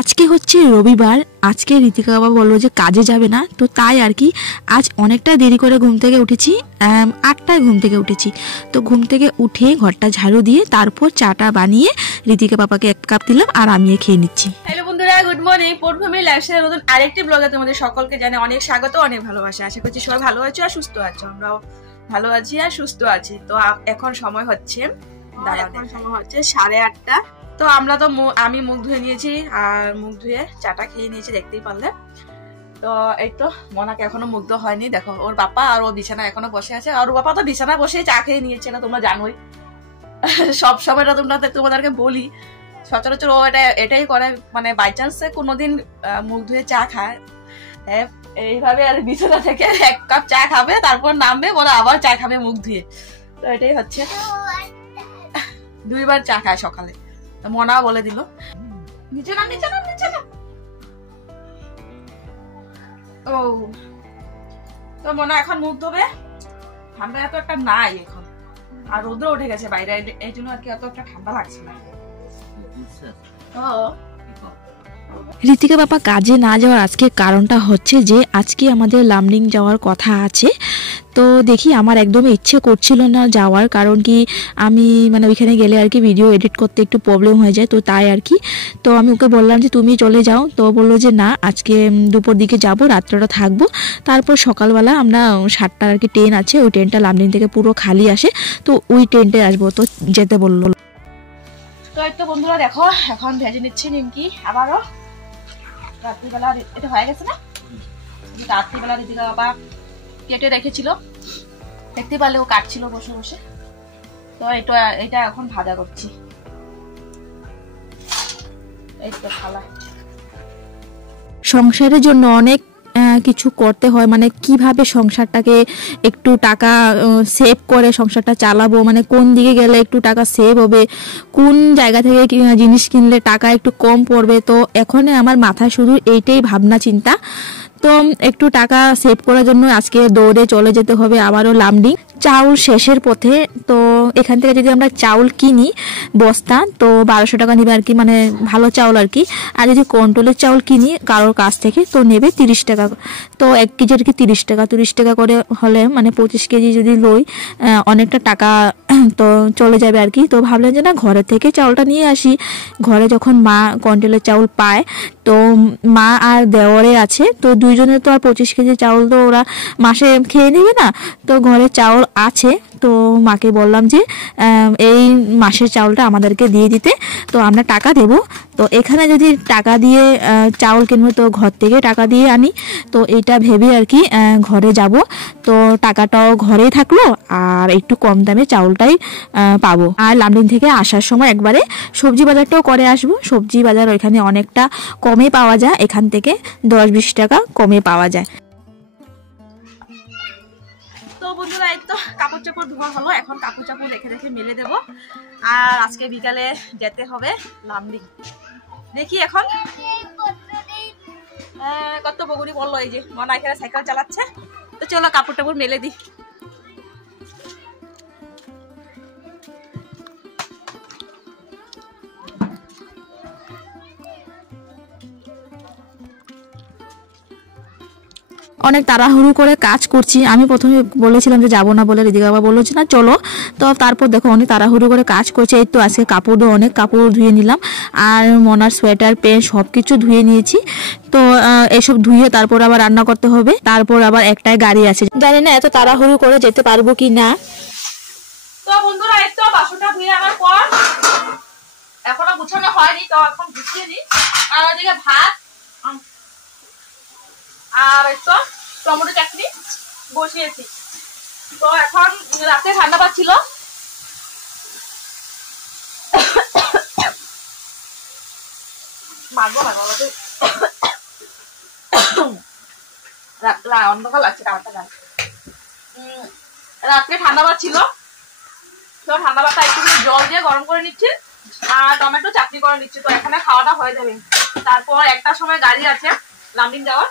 আজকে হচ্ছে রবিবার। আজকে ঋতিকা বাবা বললো যে কাজে যাবে না, তো তাই আর কি আজ অনেকটা দেরি করে ঘুম থেকে উঠেছি। 8টায় ঘুম থেকে উঠেছি। তো ঘুম থেকে উঠে ঘরটা ঝাড়ু দিয়ে তারপর চাটা বানিয়ে ঋতিকা বাবাকে 1 কাপ দিলাম আর আমি খেয়ে নিচ্ছি। হ্যালো বন্ধুরা, গুড মর্নিং। পূর্বভূমি লাইফস্টাইল নতুন আরেকটি ব্লগে তোমাদের সকলকে জানাই অনেক স্বাগত, অনেক ভালোবাসা। আশা করছি সবাই ভালো আছো আর সুস্থ আছো। আমরাও ভালো আছি আর সুস্থ আছি। তো এখন সময় হচ্ছে 8:30। তো আমরা তো আমি মুখ ধুয়ে নিয়েছি আর মুখ ধুয়ে চাটা খেয়ে নিয়েছি, দেখতেই পারলে। তো এই তো মনাকে এখনো মুগ্ধ হয়নি, দেখো ওর বাবা আর ও বিছানা এখনো বসে আছে। আর ওর বাবা তো বিছানায় বসে চা খেয়ে নিয়েছে, না তোমরা জানোই। সব সময় তোমাদেরকে বলি, সচরাচর ও এটাই করে, মানে বাই চান্সে কোনোদিন মুখ ধুয়ে চা খায় এইভাবে, আর বিছানা থেকে 1 কাপ চা খাবে, তারপর নামবে, বলে আবার চা খাবে মুখ ধুয়ে। তো এটাই হচ্ছে, 2 বার চা খায় সকালে। মনা বলে দিল নিচে না নিচে না নিচে না। ও তো মনা এখন মুখ ধোবে। ঠান্ডা এত একটা নাই এখন, আর রোদ্র উঠে গেছে বাইরে, এই জন্য আর কি এত একটা ঠান্ডা লাগছে না। ঋতিকা বাবা কাজে না যাওয়ার আজকে কারণটা হচ্ছে যে আজকে আমাদের লামডিং যাওয়ার কথা আছে। তো দেখি, আমার একদমই ইচ্ছে করছিল না যাওয়ার, কারণ কি আমি মানে ওইখানে গেলে আর কি ভিডিও এডিট করতে একটু প্রবলেম হয়ে যায়, তো তাই আর কি। তো আমি ওকে বললাম যে তুমি চলে যাও, তো বললো যে না, আজকে দুপুর দিকে যাব, রাত্রেটা থাকবো, তারপর সকালবেলা আমরা 7টার আর কি ট্রেন আছে, ওই ট্রেনটা লামডিং থেকে পুরো খালি আসে, তো ওই ট্রেনটায় আসবো, তো যেতে বললো। তো এই তো বন্ধুরা দেখো, এখন ভেজে নিচ্ছি নিমকি। আবারও রাত্রিবেলা এটা হয়ে গেছে না, রাত্রিবেলা ঋতিকা বাবা কেটে রেখেছিল, দেখতে পারলে ও কাটছিল বসে বসে। তো এটা এখন ভাজা করছি। এই তো খালা সংসারের জন্য অনেক কিছু করতে হয়, মানে কিভাবে সংসারটাকে একটু টাকা সেভ করে সংসারটা চালাবো, মানে কোন দিকে গেলে একটু টাকা সেভ হবে, কোন জায়গা থেকে জিনিস কিনলে টাকা একটু কম পড়বে। তো এখন আমার মাথায় শুধু এইটাই ভাবনা চিন্তা। তো একটু টাকা সেভ করার জন্য আজকে দৌড়ে চলে যেতে হবে আবারও লামডিং। চাউল শেষের পথে। তো এখান থেকে যদি আমরা চাউল কিনি বস্তা, তো 1200 টাকা নেবে আর কি, মানে ভালো চাউল আর কি। আর যদি কন্ট্রোলের চাউল কিনি কারোর কাছ থেকে, তো নেবে 30 টাকা। তো 1 কেজি আর কি 30 টাকা, 30 টাকা করে হলে মানে 25 কেজি যদি লই, অনেকটা টাকা তো চলে যাবে আর কি। তো ভাবলেন যে না, ঘরে থেকে চাউলটা নিয়ে আসি। ঘরে যখন মা কন্ট্রোলের চাউল পায়, তো মা আর দেওরে আছে, তো দুইজনের তো আর 25 কেজি চাউল তো ওরা মাসে খেয়ে নেবে না। তো ঘরে চাউল আছে, তো মাকে বললাম যে এই মাসের চাউলটা আমাদেরকে দিয়ে দিতে, তো আমরা টাকা দেব। তো এখানে যদি টাকা দিয়ে চাউল কিনবো, তো ঘর থেকে টাকা দিয়ে আনি। তো এটা ভেবে আর কি ঘরে যাব, তো টাকাটাও ঘরেই থাকলো আর একটু কম দামে চাউলটাই পাবো। আর লামডিং থেকে আসার সময় একবারে সবজি বাজারটাও করে আসবো। সবজি বাজার ওইখানে অনেকটা কমে পাওয়া যায়, এখান থেকে 10-20 টাকা কমে পাওয়া যায়। তো বন্ধুরা এই তো কাপড় চাপড় ধোয়া হলো, এখন কাপড় চাপড় রেখে রেখে মেলে দেব। আর আজকে বিকালে যেতে হবে লামডিং। দেখি এখন কত বগুড়ি বললো, এই যে মনা এখানে সাইকেল চালাচ্ছে। তো চলো কাপড় টাপড় মেলে দিই। অনেক তাড়াহুড়ো করে কাজ করছি। আমি প্রথমে বলেছিলাম যে যাবো না বলে, ঋতিকা বাবা বললো যে না চলো। তো তারপর দেখো অনেক তাড়াহুড়ো করে কাজ করছে। এই তো আজকে কাপড়ও অনেক কাপড় ধুয়ে নিলাম, আর মনার সোয়েটার প্যান্ট সব কিছু ধুয়ে নিয়েছি। তো এসব ধুয়ে তারপর আবার রান্না করতে হবে, তারপর আবার একটাই গাড়ি আছে, জানি না এত তাড়াহুড়ো করে যেতে পারবো কি না। তো বন্ধুরা এই তো বাসনটা ধুয়ে আনার পর এখনো গুছানো হয়নি, তো এখন গুছিয়ে নিই। আর ওদিকে ভাত আর এই তো টমেটো চাটনি বসিয়েছি। তো এখন রাতে ঠান্ডা পাচ্ছিল, অন্ধকার লাগছে, রাত্রে ঠান্ডা পাচ্ছিল, তো ঠান্ডা পাতা একটু জল দিয়ে গরম করে নিচ্ছি আর টমেটো চাটনি করে নিচ্ছি। তো এখানে খাওয়াটা হয়ে যাবে। তারপর 1টার সময় গাড়ি আছে লামডিং যাওয়ার,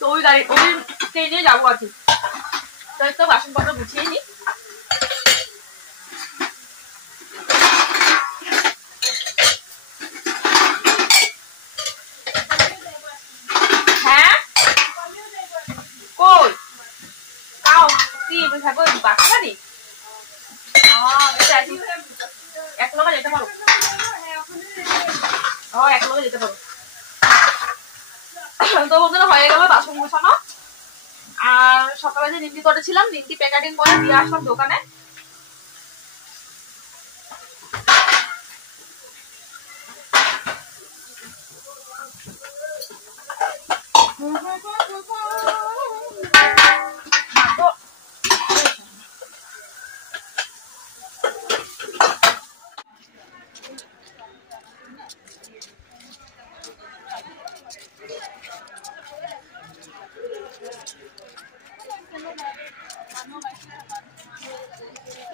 তো ওই ট্রেনে যাবো আর কি। তো এই তো বাসনপত্র গুছিয়ে নিই। একলগে যেতে পারবো। তো বন্ধুরা হয়ে গেল বাসন গোছানো। আর সকালে যে নিমকি করেছিলাম, নিমকি প্যাকেটিং করে দিয়ে আসলাম দোকানে।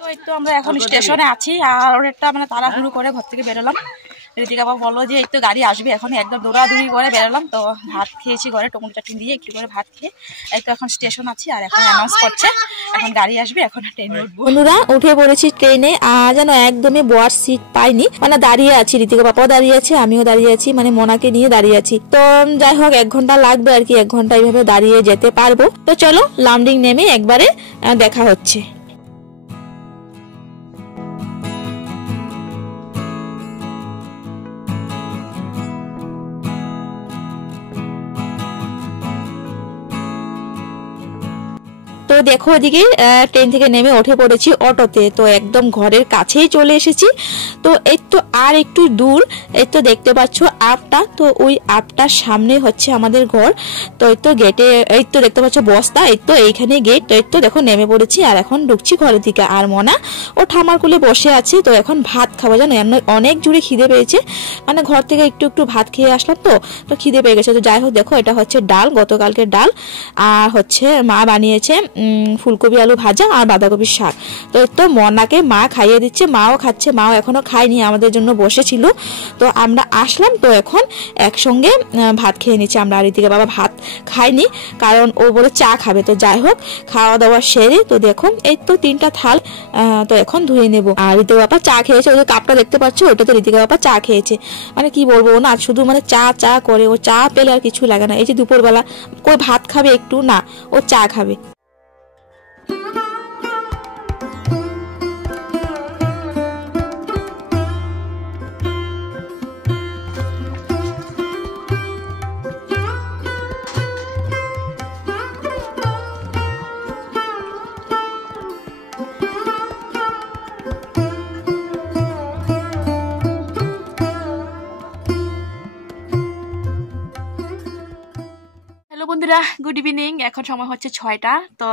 তো এই তো আমরা এখন স্টেশনে আছি, আর ওটা মানে তাড়াহুড়ো করে ঘর থেকে বেরোলাম। ঋতিকা বাবা বললো যে এই তো গাড়ি আসবে, এখন একদম দৌড়াদৌড়ি করে বেরোলাম। তো ভাত খেয়েছি ঘরে, টমেটো চাটনি দিয়ে একটু করে ভাত খেয়ে এই তো এখন স্টেশন আছি। আর এখন অ্যানাউন্স করছে এখন গাড়ি আসবে, এখন ট্রেনে উঠবো। বন্ধুরা উঠে পড়েছি ট্রেনে, আর যেন একদমই বসার সিট পাইনি, মানে দাঁড়িয়ে আছি। ঋতিকা বাবাও দাঁড়িয়ে আছে, আমিও দাঁড়িয়ে আছি, মানে মোনাকে নিয়ে দাঁড়িয়ে আছি। তো যাই হোক 1 ঘন্টা লাগবে আর কি, 1 ঘন্টা এইভাবে দাঁড়িয়ে যেতে পারবো। তো চলো লামডিং নেমে একবারে দেখা হচ্ছে। তো দেখো ওদিকে ট্রেন থেকে নেমে উঠে পড়েছি অটোতে। তো একদম ঘরের কাছেই চলে এসেছি। তো এই তো আর একটু দূর, এই তো দেখতে পাচ্ছ আপটা, তো ওই আপটার সামনে হচ্ছে আমাদের ঘর। তো এই তো গেটে এই তো দেখতে পাচ্ছ বস্তা, এই তো এইখানে গেট। তো এই তো দেখো নেমে পড়েছি আর এখন ঢুকছি ঘরের দিকে। আর মনা ও ঠামার কোলে বসে আছে। তো এখন ভাত খাবো, জানো অনেক জুড়ে খিদে পেয়েছে, মানে ঘর থেকে একটু একটু ভাত খেয়ে আসলাম। তো খিদে পেয়ে গেছে। তো যাই হোক দেখো এটা হচ্ছে ডাল, গতকালকের ডাল, আর হচ্ছে মা বানিয়েছে ফুলকপি আলু ভাজা আর বাঁধাকপির শাক। তো তো মনাকে মা খাইয়ে দিচ্ছে, মাও খাচ্ছে, মাও এখনো খায়নি, আমাদের জন্য বসেছিল। তো আমরা আসলাম, তো এখন একসঙ্গে ভাত খেয়ে নিচ্ছি আমরা। আর এদিকে বাবা ভাত খায়নি, কারণ ও বলে চা খাবে। তো যাই হোক খাওয়া দাওয়া সেরে তো দেখো এই তো 3টা থাল তো এখন ধুয়ে নেব। আর ঋতিকা বাবা চা খেয়েছে, ওই যে কাপটা দেখতে পাচ্ছ ওটাতে ঋতিকা বাবা চা খেয়েছে। মানে কি বলবো না, শুধু মানে চা চা করে, ও চা পেলে আর কিছু লাগে না। এই যে দুপুরবেলা কই ভাত খাবে একটু না, ও চা খাবে। হ্যালো বন্ধুরা, গুড ইভিনিং। এখন সময় হচ্ছে 6টা। তো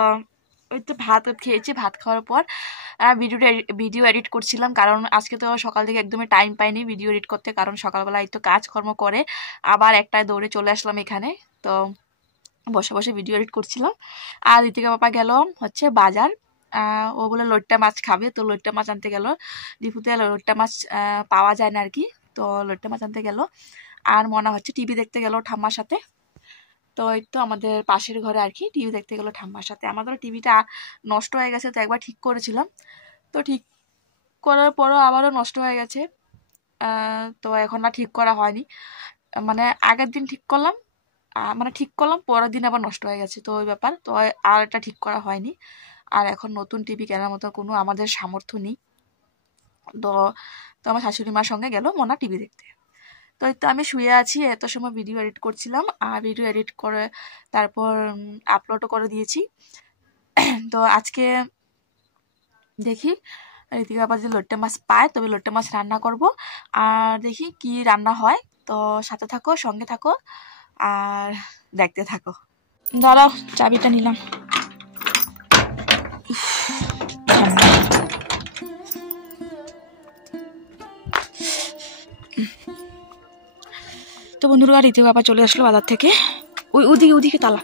ওই তো ভাত খেয়েছি, ভাত খাওয়ার পর ভিডিও এডিট করছিলাম, কারণ আজকে তো সকাল থেকে একদমই টাইম পাইনি ভিডিও এডিট করতে, কারণ সকালবেলা এই তো কাজকর্ম করে আবার একটায় দৌড়ে চলে আসলাম এখানে। তো বসে বসে ভিডিও এডিট করছিলাম। আর ঋতিকা বাবা গেল হচ্ছে বাজার, ও বলে লইট্টা মাছ খাবে। তো লইট্টা মাছ আনতে গেল, দীপুতে লইট্টা মাছ পাওয়া যায় না আর কি। তো লইট্টা মাছ আনতে গেল। আর মনে হচ্ছে টিভি দেখতে গেল ঠাম্মার সাথে। তো এই তো আমাদের পাশের ঘরে আর কি টিভি দেখতে গেলো ঠাম্মার সাথে। আমাদের টিভিটা নষ্ট হয়ে গেছে, তো একবার ঠিক করেছিলাম, তো ঠিক করার পরও আবারও নষ্ট হয়ে গেছে। তো এখন আর ঠিক করা হয়নি, মানে আগের দিন ঠিক করলাম, মানে ঠিক করলাম পরের দিন আবার নষ্ট হয়ে গেছে। তো ওই ব্যাপার, তো আর এটা ঠিক করা হয়নি। আর এখন নতুন টিভি কেনার মতো কোনো আমাদের সামর্থ্য নেই। তো তো আমার শাশুড়ি মার সঙ্গে গেল মোনা টিভি দেখতে। তো এই তো আমি শুয়ে আছি, এত সময় ভিডিও এডিট করছিলাম, আর ভিডিও এডিট করে তারপর আপলোডও করে দিয়েছি। তো আজকে দেখি ঋতিকা বাবা যদি লইট্টা মাছ পায় তবে লইট্টা মাছ রান্না করব, আর দেখি কি রান্না হয়। তো সাথে থাকো, সঙ্গে থাকো, আর দেখতে থাকো। দাঁড়াও, চাবিটা নিলাম। তো বন্ধুরা ঋতিকা বাবা চলে আসলো বাজার থেকে, ওদিকে তালা।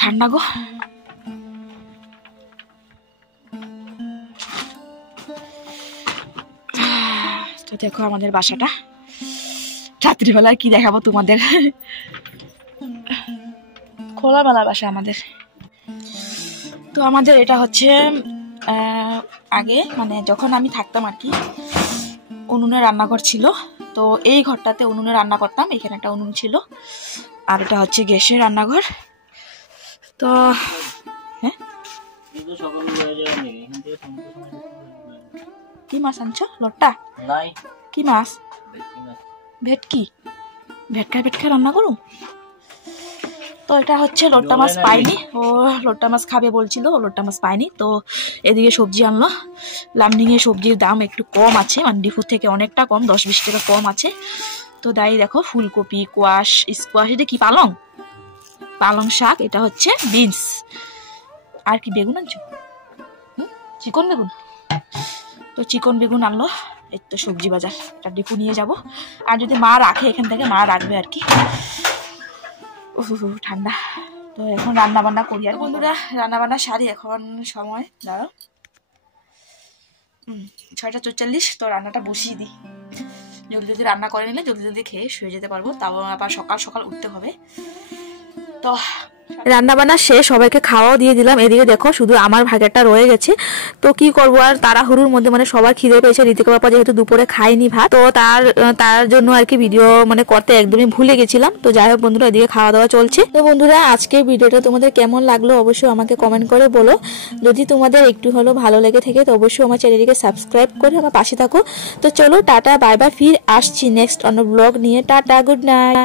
ঠান্ডা গো। তো দেখো আমাদের বাসাটা, রাত্রিবেলায় কি দেখাবো তোমাদের, খোলামেলা বাসা আমাদের। তো আমাদের এটা হচ্ছে আগে মানে যখন আমি থাকতাম আর কি, উনুনে রান্নাঘর ছিল। তো এই ঘরটাতে উনুনে রান্না করতাম, এখানে একটা উনুন ছিল, আর এটা হচ্ছে গ্যাসের রান্নাঘর। তো হ্যাঁ কি মাছ আনছো? লট্টা? কি মাছ? ভেটকি? ভেটকা রান্না করুন। তো এটা হচ্ছে লট্টা মাছ পাইনি, ও লট্টা মাছ খাবে বলছিল, লট্টা মাছ পাইনি। তো এদিকে সবজি আনলো। লামডিংয়ে সবজির দাম একটু কম আছে, মানে ডিফুর থেকে অনেকটা কম, 10-20 টাকা কম আছে। তো তাই দেখো ফুলকপি, স্কোয়াশ, এটা কি পালং শাক, এটা হচ্ছে বিনস, আর কি বেগুন আনছো? চিকন বেগুন। তো চিকন বেগুন আনলো। এই তো সবজি বাজার, এটা ডিপু নিয়ে যাব। আর যদি মা রাখে এখান থেকে, মা রাখবে আর কি। ঠান্ডা। তো এখন রান্না বান্না করি। আর বন্ধুরা রান্না বান্না সারি, এখন সময় দাঁড়াও 6:44। তো রান্নাটা বসিয়ে দিই, জলদি রান্না করে নিলে জলদি খেয়ে শুয়ে যেতে পারবো। তাও আবার সকাল সকাল উঠতে হবে। তো রান্না বান্না শেষ, সবাইকে খাওয়াও দিয়ে দিলাম। এদিকে দেখো শুধু আমার ভাগেরটা রয়ে গেছে। তো কি করবো আর, তাড়াহুড়োর মধ্যে মানে সবার খিদে পেয়েছে। ঋতিকা বাবা যেহেতু দুপুরে খায়নি ভাত, তো তার জন্য আর কি ভিডিও মানে করতে একদমই ভুলে গেছিলাম। তো যাই হোক বন্ধুরা, এদিকে খাওয়া দাওয়া চলছে। তো বন্ধুরা আজকের ভিডিওটা তোমাদের কেমন লাগলো অবশ্যই আমাকে কমেন্ট করে বলো। যদি তোমাদের একটু হলেও ভালো লেগে থাকে তো অবশ্যই আমার চ্যানেলটিকে সাবস্ক্রাইব করে আমার পাশে থাকো। তো চলো টাটা বাই বাই, ফির আসছি নেক্সট অন্য ব্লগ নিয়ে। Tata, good night.